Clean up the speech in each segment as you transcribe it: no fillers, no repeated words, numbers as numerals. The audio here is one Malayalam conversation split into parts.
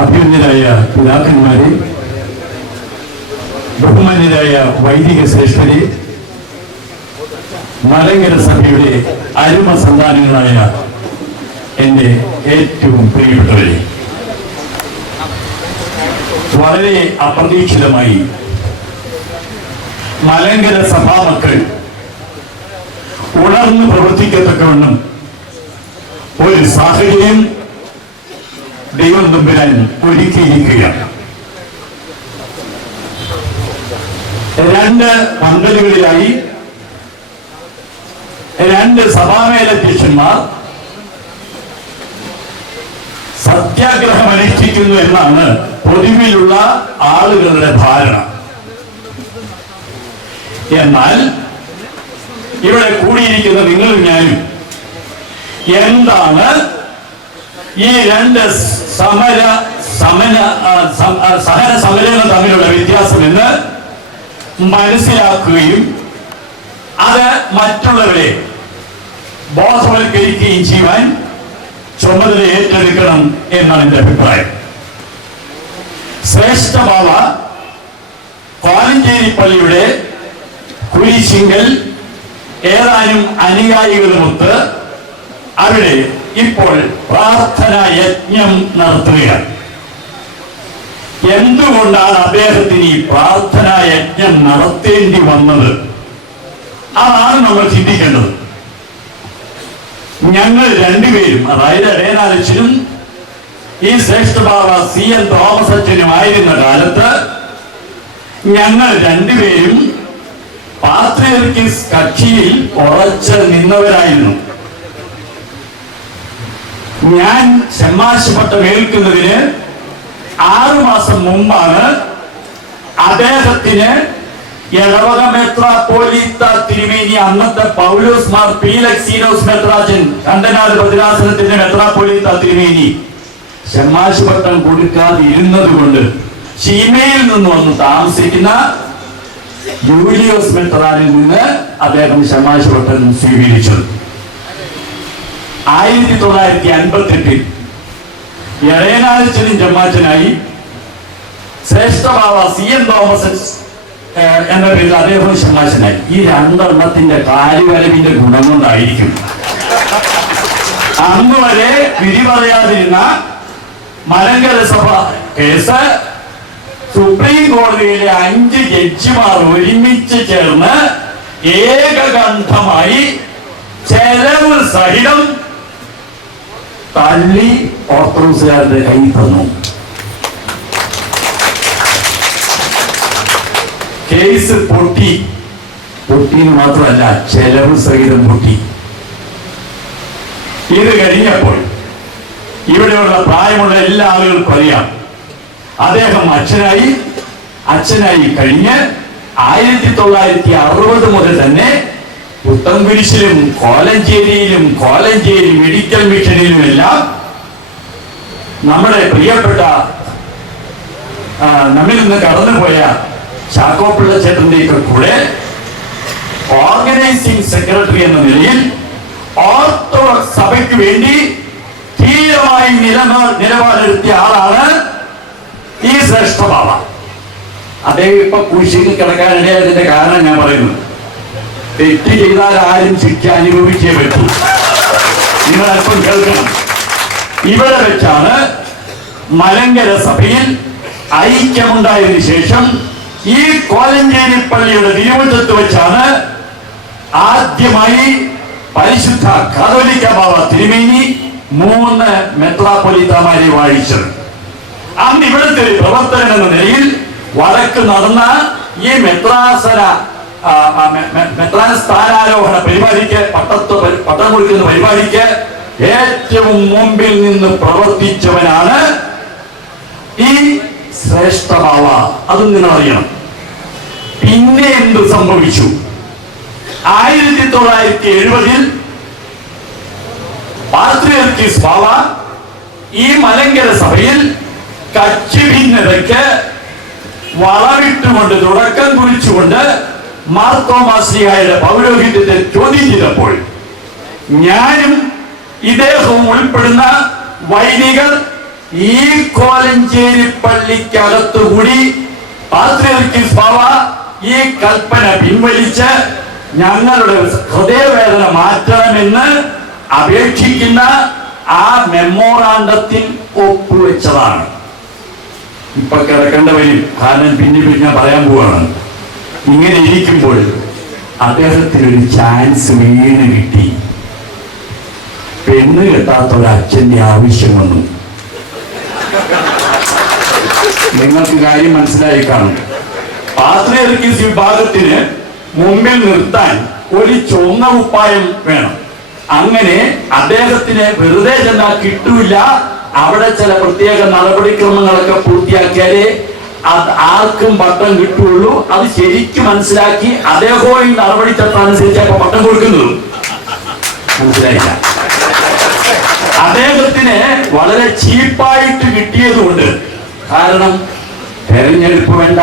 അഭ്യുന്നരായ പിതാക്കന്മാരെ, ബഹുമാന്യരായ വൈദിക ശ്രേഷ്ഠരെ, മലങ്കര സഭയുടെ അരുമ സന്താനങ്ങളായ എൻ്റെ ഏറ്റവും പ്രിയപ്പെട്ടവരെ, വളരെ അപ്രതീക്ഷിതമായി മലങ്കര സഭാമക്കൾ ഉണർന്ന് പ്രവർത്തിക്കത്തക്കവണ്ണം ഒരു സാഹചര്യം ദൈവം തമ്പുരാൻ ഒരുക്കിയിരിക്കുകയാണ്. 2 പന്തലുകളിലായി 2 സഭാമേലധ്യക്ഷന്മാർ സത്യാഗ്രഹം അനുഷ്ഠിക്കുന്നു എന്നാണ് പൊതുവിലുള്ള ആളുകളുടെ ധാരണ. എന്നാൽ ഇവിടെ കൂടിയിരിക്കുന്ന നിങ്ങളും ഞാനും എന്താണ് ഈ 2 സഹന സമരങ്ങൾ തമ്മിലുള്ള വ്യത്യാസം എന്ന് മനസ്സിലാക്കുകയും അത് മറ്റുള്ളവരെ ബോധവൽക്കരിക്കുകയും ചെയ്യുവാൻ ചുമതല ഏറ്റെടുക്കണം എന്നാണ് എന്റെ അഭിപ്രായം. ശ്രേഷ്ഠ ബാവ കോലഞ്ചേരി പള്ളിയുടെ കുരിശിങ്കൽ ഏതാനും അനുയായികളുമൊത്ത് അവിടെ ഇപ്പോൾ പ്രാർത്ഥനാ യജ്ഞം നടത്തുകയാണ്. എന്തുകൊണ്ടാണ് അദ്ദേഹത്തിന് ഈ പ്രാർത്ഥനാ യജ്ഞം നടത്തേണ്ടി വന്നത്? അതാണ് നമ്മൾ ചിന്തിക്കേണ്ടത്. ഞങ്ങൾ 2 പേരും, അതായത് ഇടയനാലച്ഛനും ഈ ശ്രേഷ്ഠബാവ CN തോമസ് അച്ഛനുമായിരുന്ന കാലത്ത് ഞങ്ങൾ 2 പേരും പാത്രിയർക്കീസ് കക്ഷിയിൽ ഉറച്ചു നിന്നവരായിരുന്നു. ഞാൻ ശമ്മാശ് പട്ടം ഏൽക്കുന്നതിന് 6 മാസം മുമ്പാണ് അദ്ദേഹത്തിന് ഇടവക മെത്രാപ്പോലീത്ത തിരുമേനി, അന്നത്തെ പൗലോസ് മാർ പീലക്സീനോസ് മെത്രാച്ചൻ, കണ്ടനാട് ഭദ്രാസനത്തിന്റെ മെത്രാപ്പോലീത്ത തിരുമേനി ശമ്മാശ് പട്ടം കൊടുക്കാതെ ഇരുന്നത് കൊണ്ട് ചീമയിൽ നിന്ന് വന്ന് താമസിക്കുന്ന ജൂലിയോസ് മെത്രാനിൽ നിന്ന് അദ്ദേഹം ശമ്മാശ് പട്ടം സ്വീകരിച്ചത്. 1958 ഇടയനാലച്ഛനും ചമ്മാച്ചനായി ശ്രേഷ്ഠബാവ CN തോമസ് എന്ന പേരിൽ അദ്ദേഹം ശമ്മാശനായി. ഈ 2 എണ്ണത്തിന്റെ കാര്യവരവിന്റെ ഗുണം കൊണ്ടായിരിക്കും അന്ന് വരെ വിധി പറയാതിരുന്ന മലങ്കര സഭ കേസ് സുപ്രീം കോടതിയിലെ 5 ജഡ്ജിമാർ ഒരുമിച്ച് ചേർന്ന് ഏകകണ്ഠമായി ചെലവ് സഹിതം തള്ളി ഓർത്തഡോക്സുകാരുടെ കൈ തന്നു. കേസ് പൊട്ടി എന്ന് മാത്രമല്ല, ചെലവ് സഹിതം പൊട്ടി. ഇത് കഴിഞ്ഞപ്പോൾ ഇവിടെയുള്ള പ്രായമുള്ള എല്ലാ ആളുകൾക്കും അറിയാം, അദ്ദേഹം അച്ഛനായി കഴിഞ്ഞ് 1960 മുതൽ തന്നെ പുത്തൻകുരിശിലും കോലഞ്ചേരിയിലും കോലഞ്ചേരി മെഡിക്കൽ മിഷനിലും എല്ലാം നമ്മുടെ പ്രിയപ്പെട്ട നമ്മിൽ നിന്ന് കടന്നുപോയ ചാക്കോപ്പിള്ള ചേട്ടന്റെ കൂടെ ഓർഗനൈസിംഗ് സെക്രട്ടറി എന്ന നിലയിൽ ഓർത്തഡോക്സ് സഭയ്ക്ക് വേണ്ടി ധീരമായി നിലപാടെടുത്തിയ ആളാണ് ഈ ശ്രേഷ്ഠബാവ. അദ്ദേഹം ഇപ്പൊ കുരിശിൽ കിടക്കാനിടയായതിന്റെ കാരണം ഞാൻ പറയുന്നു, തെറ്റ് ചെയ്താൽ ആരും ശിക്ഷ അനുഭവിച്ചേ പറ്റൂ. നിങ്ങൾ അല്പം കേൾക്കണം. ഇവിടെ വെച്ചാണ് മലങ്കര സഭയിൽ ഐക്യമുണ്ടായതിനു ശേഷം ഈ കോലഞ്ചേരി പള്ളിയുടെ തിരുവനന്തപുരത്ത് വെച്ചാണ് ആദ്യമായി പരിശുദ്ധ കാതോലിക്ക ബാവ തിരുമേനി 3 മെത്രാപ്പൊലീത്തമാരെ വാഴിച്ചത്. അന്ന് ഇവിടുത്തെ പ്രവർത്തകൻ എന്ന നിലയിൽ വടക്ക് നടന്ന ഈ മെത്രാൻ സ്ഥാനാരോഹണ പരിപാടിക്ക്, പട്ടം കൊടുക്കുന്ന പരിപാടിക്ക് ഏറ്റവും മുമ്പിൽ നിന്ന് പ്രവർത്തിച്ചവനാണ് ഈ ശ്രേഷ്ഠബാവ. അതും നിങ്ങൾ അറിയണം. പിന്നെ എന്ത് സംഭവിച്ചു? 1970 പാത്രിയർക്കീസ് ബാവ ഈ മലങ്കര സഭയിൽ കക്ഷി ഭിന്നതയ്ക്ക് വളവിട്ടുകൊണ്ട് തുടക്കം കുറിച്ചുകൊണ്ട് മാർത്തോമാശ്ലീഹായുടെ പൗരോഹിത്യത്തെ ചോദ്യം ചെയ്തപ്പോൾ ഞാനും ഇദ്ദേഹവും ഉൾപ്പെടുന്ന വൈദികർ ഈ കോലഞ്ചേരി പള്ളിക്കകത്തുകൂടി പാത്രിയർക്കീസ് ബാവ ഈ കൽപ്പന പിൻവലിച്ച് ഞങ്ങളുടെ ഹൃദയവേദന മാറ്റണമെന്ന് അപേക്ഷിക്കുന്ന ആ മെമ്മോറാണ്ടത്തിൽ ഒപ്പുവെച്ചതാണ്. ഇപ്പൊ കിടക്കേണ്ട വരും, കാരണം പിന്നെ പറയാൻ പോവാണ്. ഇങ്ങനെ ഇരിക്കുമ്പോൾ അദ്ദേഹത്തിനൊരു ചാൻസ് വീണ് കിട്ടി. പെണ്ണ് കെട്ടാത്ത ഒരു അച്ഛന്റെ ആവശ്യം വന്നു. നിങ്ങൾക്ക് കാര്യം മനസ്സിലായി കാണും. പാത്രിയർക്കീസ് വിഭാഗത്തിന് മുമ്പിൽ നിർത്താൻ ഒരു ചുവന്ന കുപ്പായം വേണം. അങ്ങനെ അദ്ദേഹത്തിന് വെറുതെ ചെന്നാൽ കിട്ടൂല. അവിടെ ചില പ്രത്യേക നടപടിക്രമങ്ങളൊക്കെ പൂർത്തിയാക്കിയാലേ ആർക്കും പട്ടം കിട്ടുള്ളൂ. അത് ശരിക്കും മനസ്സിലാക്കി അദ്ദേഹവും ഈ നടപടിച്ചട്ടം അനുസരിച്ച് അപ്പൊ പട്ടം കൊടുക്കുന്നത് മനസ്സിലായില്ല. അദ്ദേഹത്തിന് വളരെ ചീപ്പായിട്ട് കിട്ടിയതുകൊണ്ട്, കാരണം തെരഞ്ഞെടുപ്പ് വേണ്ട,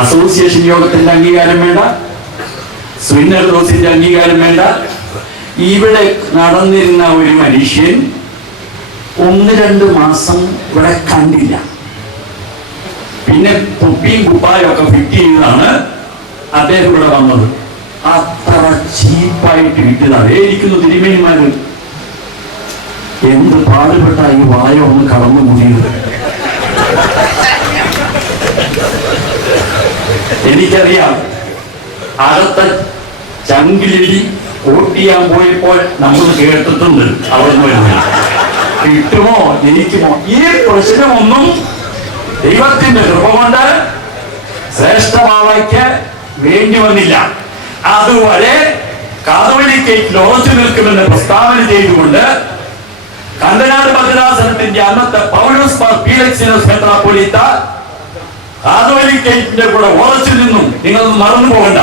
അസോസിയേഷൻ യോഗത്തിന്റെ അംഗീകാരം വേണ്ട, സുന്നർദോസിന്റെ അംഗീകാരം വേണ്ട. ഇവിടെ നടന്നിരുന്ന ഒരു മനുഷ്യൻ 1-2 മാസം ഇവിടെ കണ്ടില്ല. പിന്നെ തൊപ്പിയും കുപ്പായും ഒക്കെ ഫിറ്റ് ചെയ്തതാണ് അദ്ദേഹം ഇവിടെ വന്നത്. അത്ര ചീപ്പായിട്ട് കിട്ടിയതാണ്. ഇരിക്കുന്നു തിരുമേനിമാര് എന്ത് പാടുപെട്ട ഈ വായ ഒന്ന് കടന്നു കൂടിയത്. എനിക്കറിയാം, അകത്ത ചങ്കിലി വോട്ട് ചെയ്യാൻ പോയപ്പോൾ നമ്മൾ കേട്ടിട്ടുണ്ട് അവിടെ നിന്ന് കിട്ടുമോ ജയിക്കുമോ. ഈ പ്രശ്നമൊന്നും ദൈവത്തിന്റെ കൃപ കൊണ്ട് ശ്രേഷ്ഠമാവയ്ക്ക് വേണ്ടി വന്നില്ല. അതുവരെ കാതോലിക്കയിൽ ഉറച്ചു നിൽക്കുമെന്ന് പ്രസ്താവന ചെയ്തുകൊണ്ട് കണ്ടനാട് ഭദ്രാസനത്തിന്റെ അന്നത്തെ പൗലോസ് മാർ പീലക്സിനോസ് മെത്രാപ്പോലീത്ത കാതോലിക്കയുടെ കൂടെ ഉറച്ചു നിന്നും. നിങ്ങൾ മറന്നു പോകണ്ട.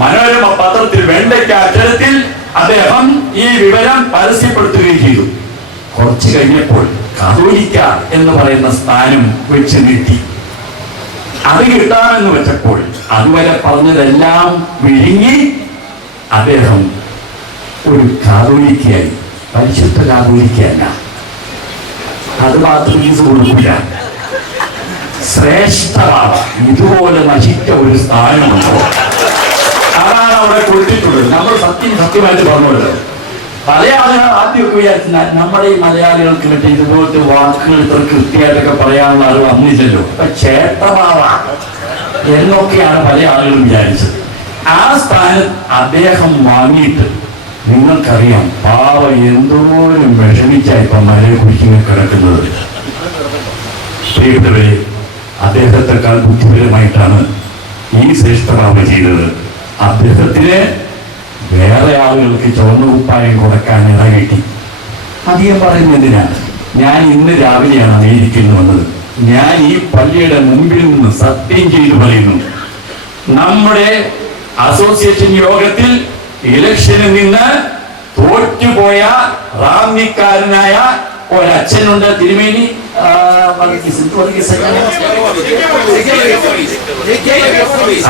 മനോരമ പത്രത്തിൽ വെണ്ടയ്ക്ക അക്ഷരത്തിൽ അദ്ദേഹം ഈ വിവരം പരസ്യപ്പെടുത്തുകയും ചെയ്തു. കുറച്ചു കഴിഞ്ഞപ്പോൾ കാതോലിക്ക എന്ന് പറയുന്ന സ്ഥാനം വെച്ച് നീട്ടി. അത് കിട്ടാമെന്ന് വെച്ചപ്പോൾ അതുവരെ പറഞ്ഞതെല്ലാം വിഴുങ്ങി അദ്ദേഹം ഒരു കാതോലിക്കയായി. പരിശുദ്ധ കാതോലിക്കയല്ല, അത് മാത്രം ഫീസ് കൊടുക്കില്ല. ശ്രേഷ്ഠഭാവ ഇതുപോലെ നശിച്ച ഒരു സ്ഥാനമുണ്ടോ? അതാണ് അവിടെ കൊടുത്തിട്ടുള്ളത്. നമ്മൾ സത്യമായിട്ട് പറഞ്ഞത്. പല ആളുകൾ ആദ്യമൊക്കെ വിചാരിച്ചാൽ നമ്മുടെ ഈ മലയാളികൾക്ക് മറ്റേ ഇതുപോലത്തെ വാക്കുകൾ ഇത്ര കൃത്യമായിട്ടൊക്കെ പറയാനുള്ള അറിവ് വന്നില്ലല്ലോ. അപ്പൊ ചേട്ടഭാവ എന്നൊക്കെയാണ് പല ആളുകളും വിചാരിച്ചത്. ആ സ്ഥാനം അദ്ദേഹം വാങ്ങിയിട്ട് നിങ്ങൾക്കറിയാം, പാവ എന്തോരം വിഷമിച്ചായി ഇപ്പൊ മലയെ കുറിച്ച് കിടക്കുന്നത്. പ്രിയപ്പെട്ടവരെ, അദ്ദേഹത്തെക്കാൾ ബുദ്ധിപരമായിട്ടാണ് ഈ ശ്രേഷ്ഠഭാവ ചെയ്തത്. അദ്ദേഹത്തിന് വേറെ ആളുകൾക്ക് ചുവന്ന കുപ്പായം കൊടുക്കാൻ ഇടകിട്ടി. അധികം പറയുന്നതിനാണ്. ഞാൻ ഇന്ന് രാവിലെയാണ് അമേരിക്കയിൽ വന്നത്. ഞാൻ ഈ പള്ളിയുടെ മുമ്പിൽ നിന്ന് സത്യം ചെയ്തു പറയുന്നു, നമ്മുടെ അസോസിയേഷൻ യോഗത്തിൽ ഇലക്ഷനിൽ നിന്ന് തോറ്റുപോയ റാന്നിക്കാരനായ ഒരച്ഛനുണ്ട്, തിരുമേനി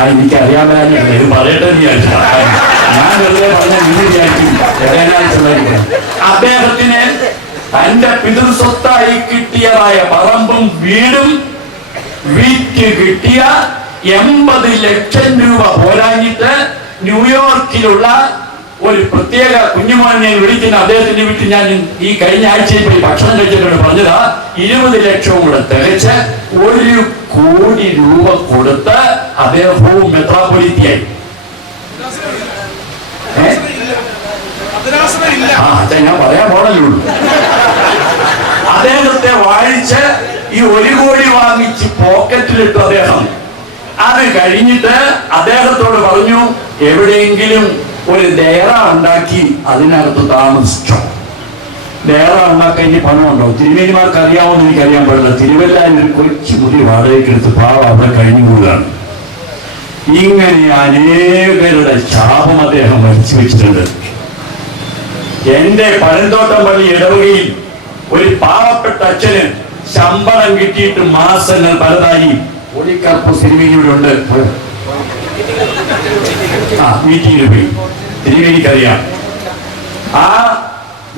എനിക്കറിയാൻ ഇത് പറയട്ടെ ഞാൻ വെറുതെ പറഞ്ഞ അദ്ദേഹത്തിന് തന്റെ പിതൃസ്വത്തായി കിട്ടിയതായ പറമ്പും വീടും വിറ്റ് കിട്ടിയ 80 ലക്ഷം രൂപ പോരാഞ്ഞിട്ട് ന്യൂയോർക്കിലുള്ള ഒരു പ്രത്യേക കുഞ്ഞുമോനെ വിളിക്കുന്ന അദ്ദേഹത്തിന്റെ വീട്ടിൽ ഞാൻ ഈ കഴിഞ്ഞ ആഴ്ചയിൽ പോയി ഭക്ഷണം കഴിച്ചിട്ടുണ്ട്. പറഞ്ഞതാ 20 ലക്ഷവും കൂടെ തികച്ച് 1 കോടി രൂപ കൊടുത്ത് അദ്ദേഹവും മെത്രാപ്പൊലീത്തയായി. ഞാൻ പറയാൻ പോണല്ലോ. അദ്ദേഹത്തെ വാഴിച്ച് ഈ 1 കോടി വാങ്ങിച്ച് പോക്കറ്റിലിട്ട് അദ്ദേഹം അത് കഴിഞ്ഞിട്ട് അദ്ദേഹത്തോട് പറഞ്ഞു, എവിടെയെങ്കിലും ഒരു ദേറ ഉണ്ടാക്കി അതിനകത്ത് താമസിച്ചോ. ദേറ ഉണ്ടാക്കാൻ ഇനി പണമുണ്ടോ? തിരുമേനിമാർക്ക് അറിയാമെന്ന് എനിക്കറിയാൻ പാടില്ല. തിരുവല്ലായിൽ ഒരു കൊച്ചു മുറി വാടകയ്ക്ക് എടുത്ത് പാവം അവിടെ കഴിഞ്ഞു പോവുകയാണ്. ഇങ്ങനെ അനേകരുടെ ശാപം അദ്ദേഹം വരച്ചു വെച്ചിട്ടുണ്ട്. എന്റെ പഴന്തോട്ടം പള്ളി ഇടവകയിൽ ഒരു പാവപ്പെട്ട അച്ഛന് ശമ്പളം കിട്ടിയിട്ട് മാസങ്ങൾ പലതായി. ഒളിക്കർപ്പ് തിരുമേനിയുടെ ഉണ്ട്. മീറ്റിംഗിൽ പോയി. തിരുമേനിക്കറിയാം. ആ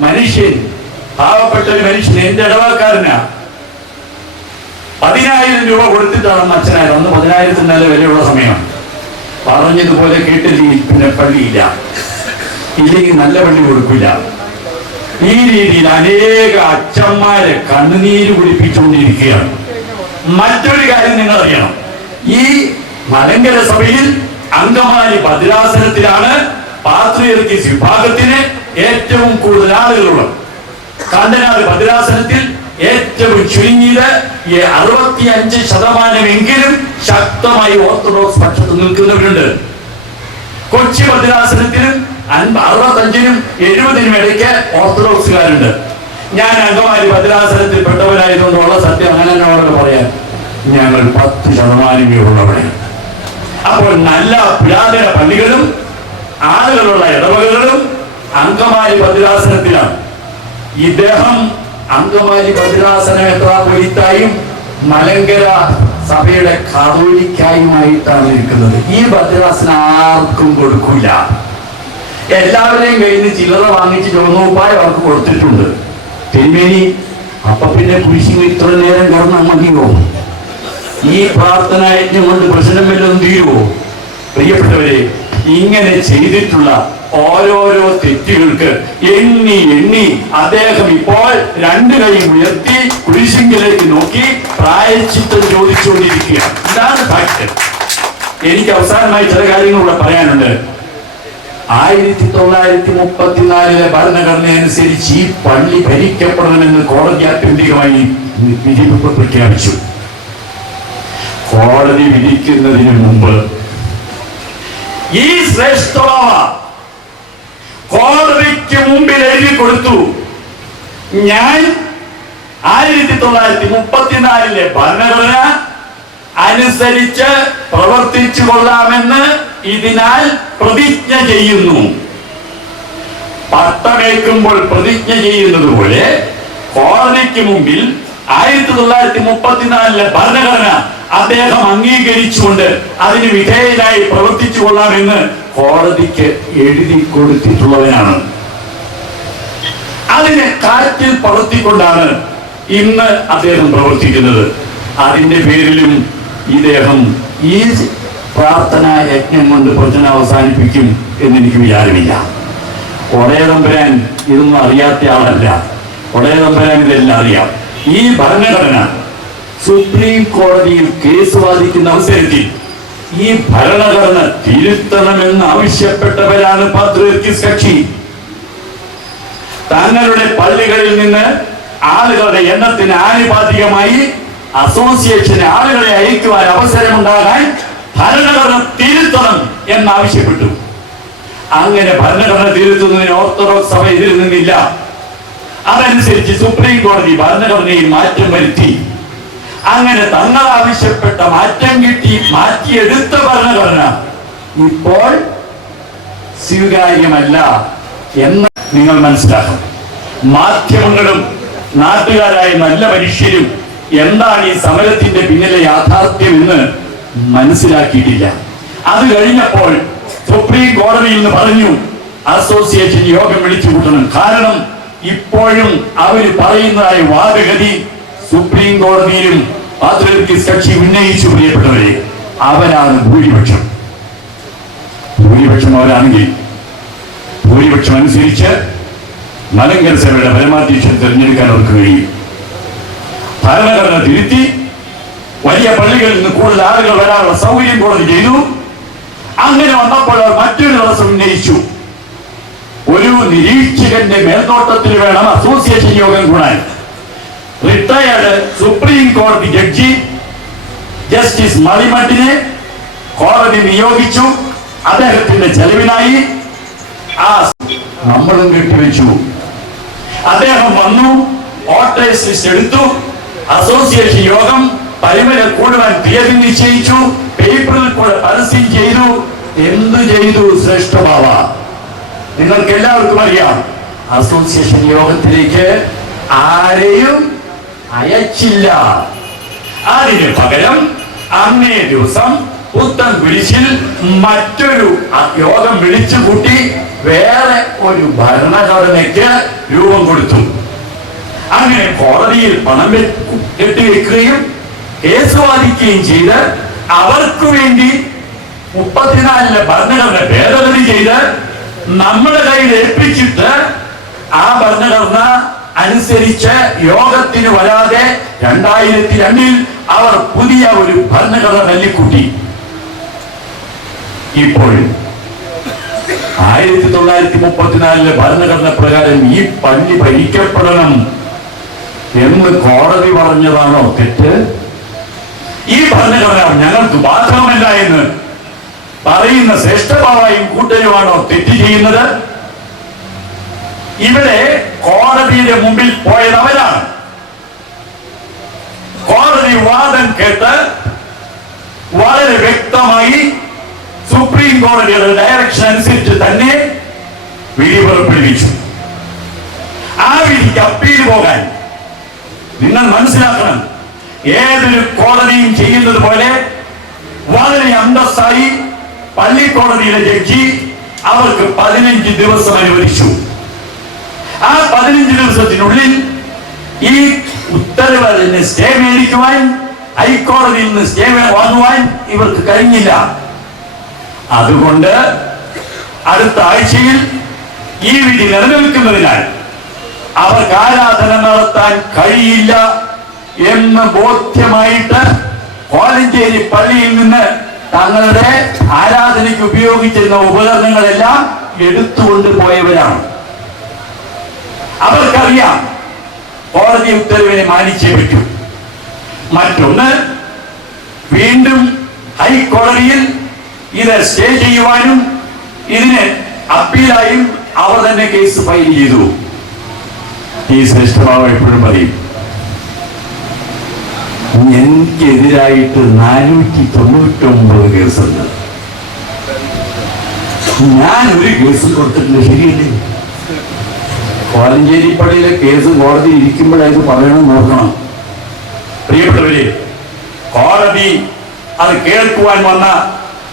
മനുഷ്യൻ പാവപ്പെട്ട ഒരു മനുഷ്യൻ, എന്റെ ഇടവക്കാരനാ, 10,000 രൂപ കൊടുത്തിട്ടാണ് അച്ഛനായത്. അന്ന് 10,000 നല്ല വിലയുള്ള സമയമാണ്. പറഞ്ഞതുപോലെ കേട്ടില്ലെങ്കിൽ പിന്നെ പള്ളിയില്ല, ഇല്ലെങ്കിൽ നല്ല പള്ളി കൊടുക്കില്ല. ഈ രീതിയിൽ അനേക അച്ഛന്മാരെ കണ്ണുനീര് കുടിപ്പിച്ചുകൊണ്ടിരിക്കുകയാണ്. മറ്റൊരു കാര്യം നിങ്ങൾ അറിയണം, ഈ മലങ്കര സഭയിൽ അങ്കമാലി ഭദ്രാസനത്തിലാണ് പാത്രിയർക്കീസ് വിഭാഗത്തിന് ഏറ്റവും കൂടുതൽ ആളുകളുള്ളത്. കാന്തനാട് ഭദ്രാസനത്തിൽ ഏറ്റവും ചുരുങ്ങിയത് 65% ശക്തമായി ഓർത്തഡോക്സ് പക്ഷത്ത് നിൽക്കുന്നവരുണ്ട്. കൊച്ചി ഭദ്രാസനത്തിലും 65-നും 70-നും ഇടയ്ക്ക് ഓർത്തഡോക്സുകാരുണ്ട്. ഞാൻ അങ്കമാലി ഭദ്രാസനത്തിൽ പെട്ടവരായതുകൊണ്ടുള്ള സത്യം അങ്ങനെ എന്നോട് പറയാൻ, ഞങ്ങൾ 10% ഉള്ളവരാണ്. അപ്പോൾ നല്ല പുരാതന പള്ളികളും ആളുകളുള്ള ഇടവകകളും അങ്കമാലി ഭദ്രാസനത്തിലാണ്. ഇദ്ദേഹം അങ്കമാലി ഭദ്രാസന മെത്രാപ്പൊലീത്തായും മലങ്കര സഭയുടെ കാതോലിക്കായുമായിട്ടാണ് ഇരിക്കുന്നത്. ഈ ഭദ്രാസന ആർക്കും കൊടുക്കില്ല. എല്ലാവരെയും കയ്യിൽ നിന്ന് ചില്ലറ വാങ്ങിച്ച് 90 അവർക്ക് കൊടുത്തിട്ടുണ്ട്. തിരുമേനി, അപ്പൊ പിന്നെ കുരിശിന് ഇത്ര നേരം കിടന്നാൽ മതിയോ? ഈ പ്രാർത്ഥന യജ്ഞം കൊണ്ട് പ്രശ്നം വല്ലതും തീരുവോ? പ്രിയപ്പെട്ടവരെ, ഇങ്ങനെ ചെയ്തിട്ടുള്ള ഓരോരോ തെറ്റുകൾക്ക് എണ്ണി എണ്ണി അദ്ദേഹം ഇപ്പോൾ 2 കൈ ഉയർത്തി കുരിശിങ്കിലേക്ക് നോക്കി പ്രായശ്ചിത്തം ചോദിച്ചുകൊണ്ടിരിക്കുകയാണ്. ഇതാണ് ഫാക്ട്. എനിക്ക് അവസാനമായി ചില കാര്യങ്ങൾ പറയാനുണ്ട്. 1934 ഭരണഘടന അനുസരിച്ച് ഈ പള്ളി ഭരിക്കപ്പെടണമെന്ന് കോടതി ആത്യന്തികമായി വിധി പ്രഖ്യാപിച്ചു. കോടതി വിധിക്കുന്നതിന് മുമ്പ് ഈ ശ്രേഷ്ഠഭാവ കോടതിക്ക് മുമ്പിൽ എഴുതി കൊടുത്തു, ഞാൻ 1934 ഭരണഘടന അനുസരിച്ച് പ്രവർത്തിച്ചു കൊള്ളാമെന്ന് ഇതിനാൽ പ്രതിജ്ഞ ചെയ്യുന്നു. പട്ടമേൽക്കുമ്പോൾ പ്രതിജ്ഞ ചെയ്യുന്നത് പോലെ കോടതിക്ക് മുമ്പിൽ 1934 ഭരണഘടന അദ്ദേഹം അംഗീകരിച്ചുകൊണ്ട് അതിന് വിധേയനായി പ്രവർത്തിച്ചു കൊള്ളാമെന്ന് കോടതിക്ക് എഴുതി കൊടുത്തിട്ടുള്ളവനാണ്. അതിനെ കാറ്റിൽ പകർത്തിക്കൊണ്ടാണ് ഇന്ന് അദ്ദേഹം പ്രവർത്തിക്കുന്നത്. അതിന്റെ പേരിലും ഇദ്ദേഹം ഈ പ്രാർത്ഥനാ യജ്ഞം കൊണ്ട് പ്രശ്നം അവസാനിപ്പിക്കും എന്നെനിക്ക് വിചാരമില്ല. ഒടയതമ്പുരാൻ ഇതൊന്നും അറിയാത്ത ആളല്ല. ഒടയതമ്പുരാൻ ഇതെല്ലാം അറിയാം. ഈ ഭരണഘടന സുപ്രീം കോടതിയിൽ കേസ് വാദിക്കുന്ന അവസരത്തിൽ ഈ ഭരണഘടന തിരുത്തണമെന്ന് ആവശ്യപ്പെട്ടവരാണ് പാത്രിയർക്കീസ് കക്ഷി. തങ്ങളുടെ പള്ളികളിൽ നിന്ന് ആളുകളുടെ എണ്ണത്തിന് ആനുപാതികമായി അസോസിയേഷന് ആളുകളെ അയക്കുവാൻ അവസരമുണ്ടാകാൻ ഭരണഘടന തിരുത്തണം എന്നാവശ്യപ്പെട്ടു. അങ്ങനെ ഭരണഘടന തിരുത്തുന്നതിന് ഓർത്തഡോക്സ് സഭ ഇതിൽ നിന്നില്ല. അതനുസരിച്ച് സുപ്രീം കോടതി ഭരണഘടനയിൽ മാറ്റം വരുത്തി. അങ്ങനെ തങ്ങൾ ആവശ്യപ്പെട്ട മാറ്റം കിട്ടി മാറ്റിയെടുത്ത ഭരണഘടന ഇപ്പോൾ സ്വീകാര്യമല്ല എന്ന് നിങ്ങൾ മനസ്സിലാക്കണം. മാധ്യമങ്ങളും നാട്ടുകാരായ നല്ല മനുഷ്യരും എന്താണ് ഈ സമരത്തിന്റെ പിന്നിലെ യാഥാർത്ഥ്യം എന്ന് മനസ്സിലാക്കിയിട്ടില്ല. അത് കഴിഞ്ഞപ്പോൾ സുപ്രീം കോടതിയിൽ നിന്ന് പറഞ്ഞു അസോസിയേഷൻ യോഗം വിളിച്ചു കൂട്ടണം. കാരണം ഇപ്പോഴും അവര് പറയുന്നതായ വാദഗതി സുപ്രീം കോടതിയിലും പാത്രിയർക്കീസ് കക്ഷി ഉന്നയിച്ചു. പ്രിയപ്പെട്ടവരെ, അവരാണ് ഭൂരിപക്ഷം. ഭൂരിപക്ഷം അവരാണെങ്കിൽ ഭൂരിപക്ഷം അനുസരിച്ച് മലങ്കര സഭയുടെ പരമാധ്യക്ഷൻ തിരഞ്ഞെടുക്കാൻ അവർക്ക് കഴിയും. ഭരണഘടന തിരുത്തി വലിയ പള്ളികളിൽ നിന്ന് കൂടുതൽ ആളുകൾ വരാനുള്ള സൗകര്യം കോടതി ചെയ്തു. അങ്ങനെ വന്നപ്പോൾ അവർ മറ്റൊരു ദിവസം ഉന്നയിച്ചു, ഒരു നിരീക്ഷകന്റെ മേൽനോട്ടത്തിൽ വേണം അസോസിയേഷൻ യോഗം കൂടാൻ. റിട്ടയർഡ് സുപ്രീം കോടതി ജഡ്ജി ജസ്റ്റിസ് മളിമഠിനെ കോടതി നിയോഗിച്ചു. അദ്ദേഹത്തിന്റെ ചെലവിനായി നമ്മളും കെട്ടിവെച്ചു. അദ്ദേഹം വന്നു, വോട്ടേഴ്സ് ലിസ്റ്റ് എടുത്തു, അസോസിയേഷൻ യോഗം പരിമല കൂടുവാൻ തീയതി നിശ്ചയിച്ചു, പേപ്പറിൽ കൂടെ പരസ്യം ചെയ്തു. എന്തു ചെയ്തു ശ്രേഷ്ഠഭാവ? നിങ്ങൾക്ക് എല്ലാവർക്കും അറിയാം, അസോസിയേഷൻ യോഗത്തിലേക്ക് ആരെയും അയച്ചില്ല. അതിന് പകരം അന്നേ ദിവസം പുത്തൻ കുരിശിൽ മറ്റൊരു യോഗം വിളിച്ചുകൂട്ടി വേറെ ഒരു ഭരണഘടനയ്ക്ക് രൂപം കൊടുത്തു. അങ്ങനെ കോടതിയിൽ പണം കെട്ടിവെക്കുകയും കേസ് വാദിക്കുകയും ചെയ്ത് അവർക്ക് വേണ്ടി 34 ഭരണഘടന ഭേദഗതി ചെയ്ത് നമ്മുടെ കയ്യിൽ ഏൽപ്പിച്ചിട്ട് ആ ഭരണഘടന അനുസരിച്ച് യോഗത്തിന് വരാതെ 2002 അവർ പുതിയ ഒരു ഭരണഘടന തല്ലിക്കൂട്ടി. ഇപ്പോൾ 1934 ഭരണഘടന പ്രകാരം ഈ പള്ളി ഭരിക്കപ്പെടണം എന്ന് കോടതി പറഞ്ഞതാണോ തെറ്റ്? ഈ ഭരണഘടന ഞങ്ങൾക്ക് ബാധകമല്ല എന്ന് പറയുന്ന ശ്രേഷ്ഠഭാവായും കൂട്ടരുമാണോ തെറ്റ് ചെയ്യുന്നത്? ഇവിടെ കോടതിയുടെ മുമ്പിൽ പോയത് അവരാണ്. കോടതി വാദം കേട്ട് വളരെ വ്യക്തമായി സുപ്രീം കോടതിയുടെ ഡയറക്ഷൻ അനുസരിച്ച് തന്നെ വിധി പുറപ്പെടുവിച്ചു. ആ വിധിക്ക് അപ്പീൽ പോകാൻ നിങ്ങൾ മനസ്സിലാക്കണം, ഏതൊരു കോടതിയും ചെയ്യുന്നത് പോലെ വളരെ അന്തസ്സായി പള്ളിക്കോടതിയിലെ ജഡ്ജി അവർക്ക് 15 ദിവസം അനുവദിച്ചു. ആ 15 ദിവസത്തിനുള്ളിൽ ഈ ഉത്തരവ് സ്റ്റേ മേടിക്കുവാൻ, ഹൈക്കോടതിയിൽ നിന്ന് സ്റ്റേ വാങ്ങുവാൻ ഇവർക്ക് കഴിഞ്ഞില്ല. അതുകൊണ്ട് അടുത്ത ആഴ്ചയിൽ ഈ വിധി നിലനിൽക്കുന്നതിനാൽ അവർക്ക് ആരാധന നടത്താൻ കഴിയില്ല എന്ന് ബോധ്യമായിട്ട് കോലഞ്ചേരി പള്ളിയിൽ നിന്ന് തങ്ങളുടെ ആരാധനയ്ക്ക് ഉപയോഗിച്ചിരുന്ന ഉപകരണങ്ങളെല്ലാം എടുത്തുകൊണ്ട് പോയവരാണ്. അവർക്കറിയാം കോടതി ഉത്തരവിനെ മാനിച്ചേ പറ്റൂ. മറ്റൊന്ന്, വീണ്ടും ഹൈക്കോടതിയിൽ ഇത് സ്റ്റേ ചെയ്യുവാനും ഇതിന് അപ്പീലായും അവർ തന്നെ കേസ് ഫയൽ ചെയ്തു. ഈ ശ്രേഷ്ഠഭാവം എപ്പോഴും പറയും, എനിക്കെതിരായിട്ട് 499 കേസുണ്ട്, ഞാൻ ഒരു കേസ് കൊടുത്തിട്ടില്ല. ശരിയല്ലേ? കോലഞ്ചേരി പള്ളിയിലെ കേസ് കോടതി ഇരിക്കുമ്പോഴായത് പറയണം, നോക്കണം. പ്രിയപ്പെട്ടവരെ, കോടതി അത് കേൾക്കുവാൻ വന്ന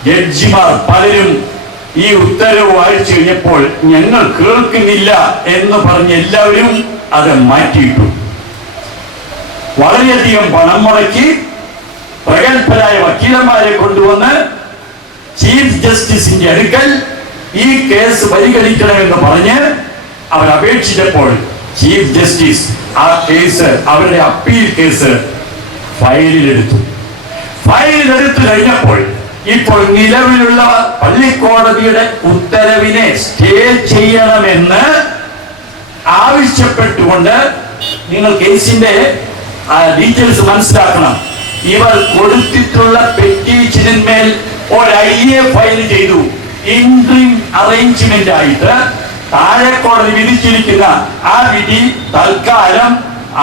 ജഡ്ജിമാർ പലരും ഈ ഉത്തരവ് വായിച്ചു കഴിഞ്ഞപ്പോൾ ഞങ്ങൾ കേൾക്കുന്നില്ല എന്ന് പറഞ്ഞ് എല്ലാവരും അത് മാറ്റിയിട്ടു. വളരെയധികം പണം മുടക്കി പ്രഗത്ഭരായ വക്കീലന്മാരെ കൊണ്ടുവന്ന് ചീഫ് ജസ്റ്റിസിന്റെ അടുക്കൽ ഈ കേസ് പരിഗണിക്കണമെന്ന് പറഞ്ഞ് അവർ അപേക്ഷിച്ചപ്പോൾ ചീഫ് ജസ്റ്റിസ് ആ കേസ്, അവരുടെ അപ്പീൽ കേസ് ഫയലിലെടുത്തു കഴിഞ്ഞപ്പോൾ ഇപ്പോൾ നിലവിലുള്ള പള്ളിക്കോടതിയുടെ ഉത്തരവിനെ സ്റ്റേ ചെയ്യണമെന്ന് ആവശ്യപ്പെട്ടുകൊണ്ട്, നിങ്ങൾ കേസിന്റെ ഡീറ്റെയിൽസ് മനസ്സിലാക്കണം, ഇവർ കൊടുത്തിട്ടുള്ള പെറ്റീഷനിന്മേൽ ഒരു IA ഫയൽ ചെയ്തു. ഇൻട്രീം അറേഞ്ച്മെന്റ് ആയിട്ട് താഴെ കോടതി വിധിച്ചിരിക്കുന്ന ആ വിധി തൽക്കാലം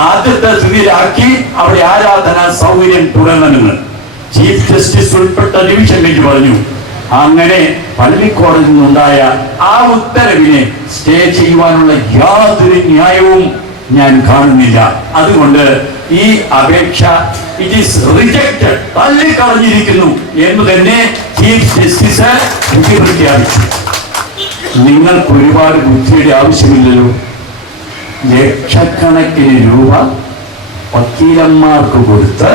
ആദ്യത്തെ സ്ഥിതിയിലാക്കി അവിടെ ആരാധനാ സൗകര്യം തുടരണമെന്ന് ചീഫ് ജസ്റ്റിസ് ഉൾപ്പെട്ട ഡിവിഷൻ ബെഞ്ച് പറഞ്ഞു. അങ്ങനെ പള്ളിക്കോടതിയിൽ നിന്നുണ്ടായ ആ ഉത്തരവിനെ സ്റ്റേ ചെയ്യുവാനുള്ള യാതൊരു ന്യായവും ഞാൻ കാണുന്നില്ല. അതുകൊണ്ട് ഈ അപേക്ഷ ഇറ്റ് ഈസ് റിജക്റ്റഡ്, തള്ളിക്കളഞ്ഞിരിക്കുന്നു എന്ന് തന്നെ ചീഫ് ജസ്റ്റിസ് വിധി പ്രഖ്യാപിച്ചു. നിങ്ങൾക്ക് ഒരുപാട് ബുദ്ധിയുടെ ആവശ്യമില്ലല്ലോ. ലക്ഷക്കണക്കിന് രൂപ വക്കീലന്മാർക്ക് കൊടുത്ത്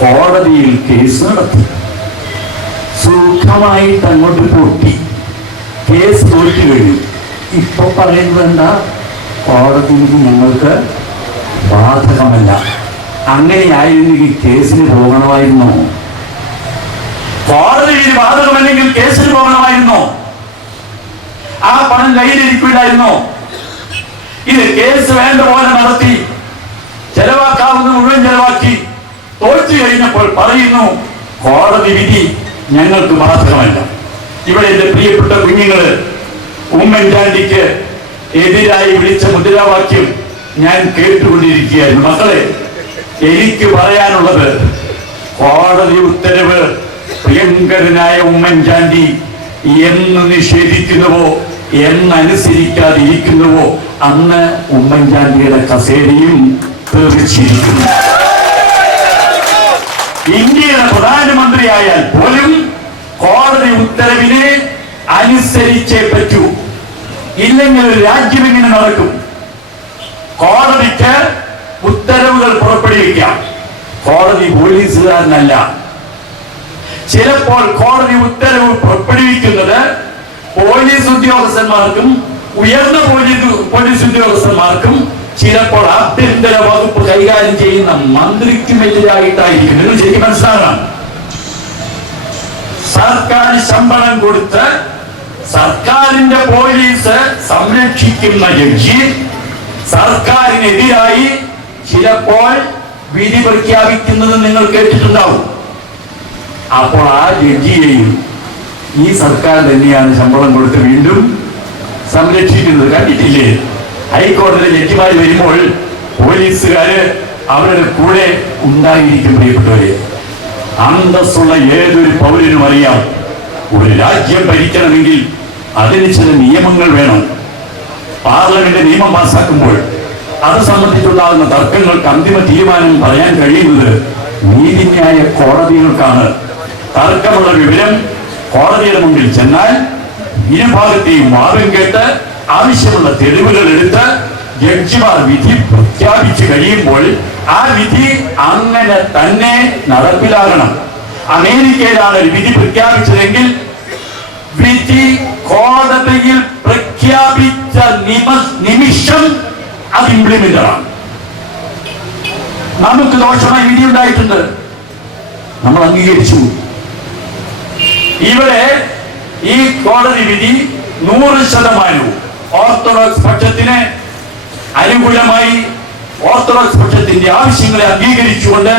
കോടതിയിൽ കേസ് നടത്തി, സുഖമായിട്ട് അങ്ങോട്ട് പൊട്ടി, കേസ് തോറ്റു കഴിഞ്ഞു. ഇപ്പൊ പറയുന്നത് എന്താ? കോടതിയിൽ ഞങ്ങൾക്ക് ബാധകമല്ല. അങ്ങനെയായിരുന്നെങ്കിൽ കേസിന് പോകണമായിരുന്നോ? കോടതിയിൽ ബാധകമല്ലെങ്കിൽ കേസിന് പോകണമായിരുന്നോ? ആ പണം കയ്യിലിരിക്കില്ലായിരുന്നോ? ഇത് കേസ് വേണ്ട പോലെ നടത്തി, ചെലവാക്കാവുന്ന മുഴുവൻ ചെലവാക്കി, തോറ്റു കഴിഞ്ഞപ്പോൾ പറയുന്നു കോടതി വിധി ഞങ്ങൾക്ക് ബാധകമല്ല. ഇവിടെ എന്റെ പ്രിയപ്പെട്ട കുഞ്ഞുങ്ങള് ഉമ്മൻചാണ്ടിക്ക് എതിരായി വിളിച്ച മുദ്രാവാക്യം ഞാൻ കേട്ടുകൊണ്ടിരിക്കുകയായിരുന്നു. മക്കളെ, എനിക്ക് പറയാനുള്ളത്, കോടതി ഉത്തരവ് പ്രിയങ്കരനായ ഉമ്മൻചാണ്ടി എന്ന് നിഷേധിക്കുന്നുവോ, എന്നനുസരിക്കാതിരിക്കുന്നുവോ, അന്ന് ഉമ്മൻചാണ്ടിയുടെ കസേരയും തെറിച്ചിരിക്കുന്നു. ഇന്ത്യയുടെ പ്രധാനമന്ത്രിയായാൽ പോലും കോടതി ഉത്തരവിനെ അനുസരിച്ചേ പറ്റൂ, ഇല്ലെങ്കിൽ രാജ്യം എങ്ങനെ നടക്കും? കോടതി കോടതിക്ക് ഉത്തരവുകൾ പുറപ്പെടുവിക്കാം. കോടതി പോലീസുകാരനല്ല. ചിലപ്പോൾ കോടതി ഉത്തരവ് പുറപ്പെടുവിക്കുന്നത് പോലീസ് ഉദ്യോഗസ്ഥന്മാർക്കും ഉയർന്ന പോലീസ് ഉദ്യോഗസ്ഥന്മാർക്കും ചിലപ്പോൾ ആഭ്യന്തര വകുപ്പ് കൈകാര്യം ചെയ്യുന്ന മന്ത്രിക്കും എതിരായിട്ടായിരിക്കും. നിങ്ങൾ ശരിക്കും മനസ്സിലാക്കണം. സർക്കാർ ശമ്പളം കൊടുത്ത് സർക്കാരിന്റെ പോലീസ് സംരക്ഷിക്കുന്ന ജഡ്ജി സർക്കാരിനെതിരായി ചിലപ്പോൾ വിധി പ്രഖ്യാപിക്കുന്നത് നിങ്ങൾ കേട്ടിട്ടുണ്ടാവും. അപ്പോൾ ആ ജഡ്ജിയെയും ഈ സർക്കാർ തന്നെയാണ് ശമ്പളം കൊടുത്ത് വീണ്ടും സംരക്ഷിക്കുന്നത്. കണ്ടിട്ടില്ലേ? ഹൈക്കോടതിയിലെ ജഡ്ജിമാർ വരുമ്പോൾ പോലീസുകാര് അവരുടെ കൂടെ ഉണ്ടായിരിക്കും. പ്രിയപ്പെട്ടവരെ, അന്തസ്സുള്ള ഏതൊരു പൗരനും അറിയാം, ഒരു രാജ്യം ഭരിക്കണമെങ്കിൽ അതിന് ചില നിയമങ്ങൾ വേണം. പാർലമെന്റ് നിയമം പാസാക്കുമ്പോൾ അത് സംബന്ധിച്ചുണ്ടാകുന്ന തർക്കങ്ങൾക്ക് അന്തിമ തീരുമാനം പറയാൻ കഴിയുന്നത് നീതിന്യായ കോടതികൾക്കാണ്. തർക്കമുള്ള വിവരം കോടതിയുടെ മുമ്പിൽ ചെന്നാൽ ഇരുഭാഗത്തെയും വാദം കേട്ട് ആവശ്യമുള്ള തെളിവുകൾ എടുത്ത് ജഡ്ജിമാർ വിധി പ്രഖ്യാപിച്ചു കഴിയുമ്പോൾ ആ വിധി അങ്ങനെ തന്നെ നടപ്പിലാകണം. അമേരിക്കയിലാണ് ഒരു വിധി പ്രഖ്യാപിച്ചതെങ്കിൽ വിധി കോടതിയിൽ പ്രഖ്യാപിച്ച നിമിഷം അത് ഇംപ്ലിമെന്റ് ആണ്. നമുക്ക് ദോഷമായ വിധി ഉണ്ടായിട്ടുണ്ട്, നമ്മൾ അംഗീകരിച്ചു. ഇവിടെ ഈ കോടതി വിധി 100% ഓർത്തഡോക്സ് പക്ഷത്തിന് അനുകൂലമായി ഓർത്തഡോക്സ് പക്ഷത്തിന്റെ ആവശ്യങ്ങളെ അംഗീകരിച്ചുകൊണ്ട്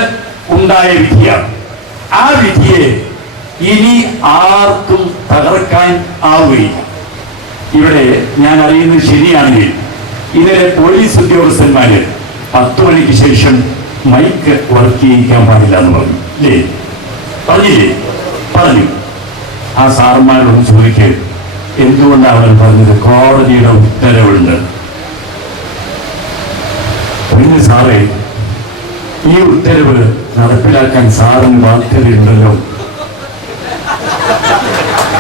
ഉണ്ടായ വിധിയാണ്. ആ വിധിയെ ഇനി ആർക്കും തകർക്കാൻ ആവുകയില്ല. ഇവിടെ ഞാൻ അറിയുന്നത് ശരിയാണെങ്കിൽ ഇന്നലെ പോലീസ് ഉദ്യോഗസ്ഥന്മാര് 10 മണിക്ക് ശേഷം മൈക്ക് വർക്ക് ചെയ്യിക്കാൻ പാടില്ല എന്ന് പറഞ്ഞു. അല്ലേ? പറഞ്ഞില്ലേ? പറഞ്ഞു. ആ സാറന്മാരോട് ചോദിക്കുക, എന്തുകൊണ്ടാണ് അവർ പറഞ്ഞത്? കോടതിയുടെ ഉത്തരവുണ്ട്. പിന്നെ സാറേ, ഈ ഉത്തരവ് നടപ്പിലാക്കാൻ സാറിന് ബാധ്യതയുണ്ടല്ലോ.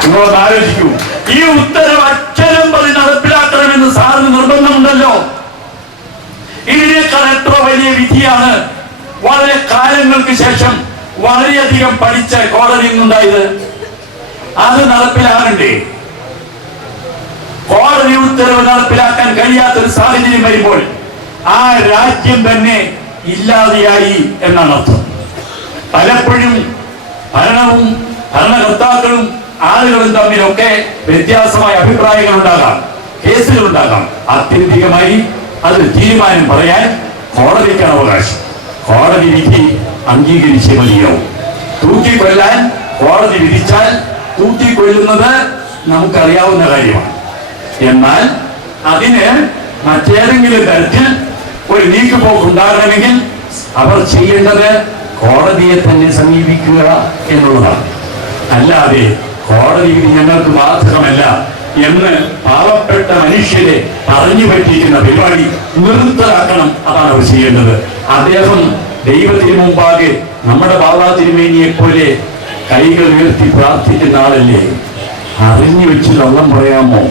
നിങ്ങളോട് ആലോചിക്കൂ, ഈ ഉത്തരവ് അക്ഷരം പതി നടപ്പിലാക്കണമെന്ന് സാറിന് നിർബന്ധമുണ്ടല്ലോ. ഇതിനേക്കാൾ എത്ര വലിയ വിധിയാണ് വളരെ കാലങ്ങൾക്ക് ശേഷം വളരെയധികം പഠിച്ച കോടതിയിൽ നിന്നുണ്ടായത്? അത് നടപ്പിലാകണ്ടേ? കോടതി ഉത്തരവ് നടപ്പിലാക്കാൻ കഴിയാത്തൊരു സാഹചര്യം വരുമ്പോൾ ആ രാജ്യം തന്നെ ഇല്ലാതെയായി എന്നാണ് അർത്ഥം. പലപ്പോഴും ഭരണവും ഭരണകർത്താക്കളും ആളുകളും തമ്മിലൊക്കെ വ്യത്യാസമായ അഭിപ്രായങ്ങൾ ഉണ്ടാകാം, കേസുകൾ ഉണ്ടാകാം. ആത്യന്തികമായി അത് തീരുമാനം പറയാൻ കോടതിക്കാണ് അവകാശം. കോടതി വിധി അംഗീകരിച്ചേ മതിയാവും. തൂക്കിക്കൊല്ലാൻ കോടതി വിധിച്ചാൽ തൂക്കിക്കൊല്ലുന്നത് നമുക്കറിയാവുന്ന കാര്യമാണ്. എന്നാൽ അതിന് മറ്റേതെങ്കിലും തരത്തിൽ ഒരു നീക്കുപോക്ക് ഉണ്ടാകണമെങ്കിൽ അവർ ചെയ്യേണ്ടത് കോടതിയെ തന്നെ സമീപിക്കുക എന്നുള്ളതാണ്. അല്ലാതെ കോടതി വിധി ഞങ്ങൾക്ക് ബാധകമല്ല എന്ന് പാവപ്പെട്ട മനുഷ്യരെ പറഞ്ഞു പറ്റിക്കുന്ന പരിപാടി നിർത്തലാക്കണം. അതാണ് അവർ ചെയ്യേണ്ടത്. അദ്ദേഹം ദൈവത്തിന് മുമ്പാകെ നമ്മുടെ ബാബാ തിരുമേനിയെ പോലെ കൈകൾ ഉയർത്തി പ്രാർത്ഥിക്കുന്ന ആളല്ലേ? അറിഞ്ഞു വെച്ച് കള്ളം പറയാമോ?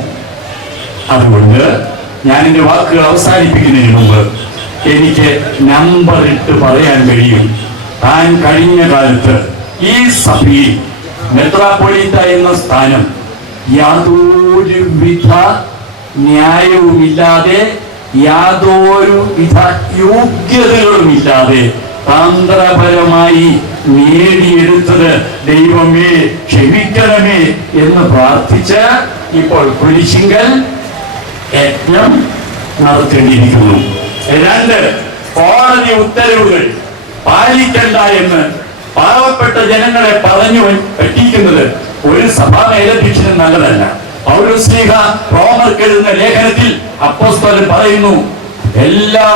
അതുകൊണ്ട് ഞാൻ എന്റെ വാക്കുകൾ അവസാനിപ്പിക്കുന്നതിന് മുമ്പ് എനിക്ക് നമ്പർ ഇട്ട് പറയാൻ കഴിയും. താൻ കഴിഞ്ഞ കാലത്ത് ഈ സഭയിൽ മെത്രാപ്പൊലീത്ത എന്ന സ്ഥാനം യാതൊരു വിധ ന്യായവുമില്ലാതെ യാതൊരു വിധ യോഗ്യതകളുമില്ലാതെ തന്ത്രപരമായി നേടിയെടുത്തത് ദൈവമേ ക്ഷമിക്കണമേ എന്ന് പ്രാർത്ഥിച്ച് ഇപ്പോൾ കുരിശിങ്കൽ യജ്ഞം നടത്തേണ്ടിയിരിക്കുന്നു. 2, കോടതി ഉത്തരവുകൾ പാലിക്കണ്ട എന്ന് പാവപ്പെട്ട ജനങ്ങളെ പറഞ്ഞു പറ്റിക്കുന്നത് ഒരു സഭാ മേലധ്യക്ഷന് നല്ലതല്ല. പൗലോസ്ലീഹ റോമർക്ക് എഴുതുന്ന ലേഖനത്തിൽ അപ്പോസ്തലൻ പറയുന്നു, എല്ലാ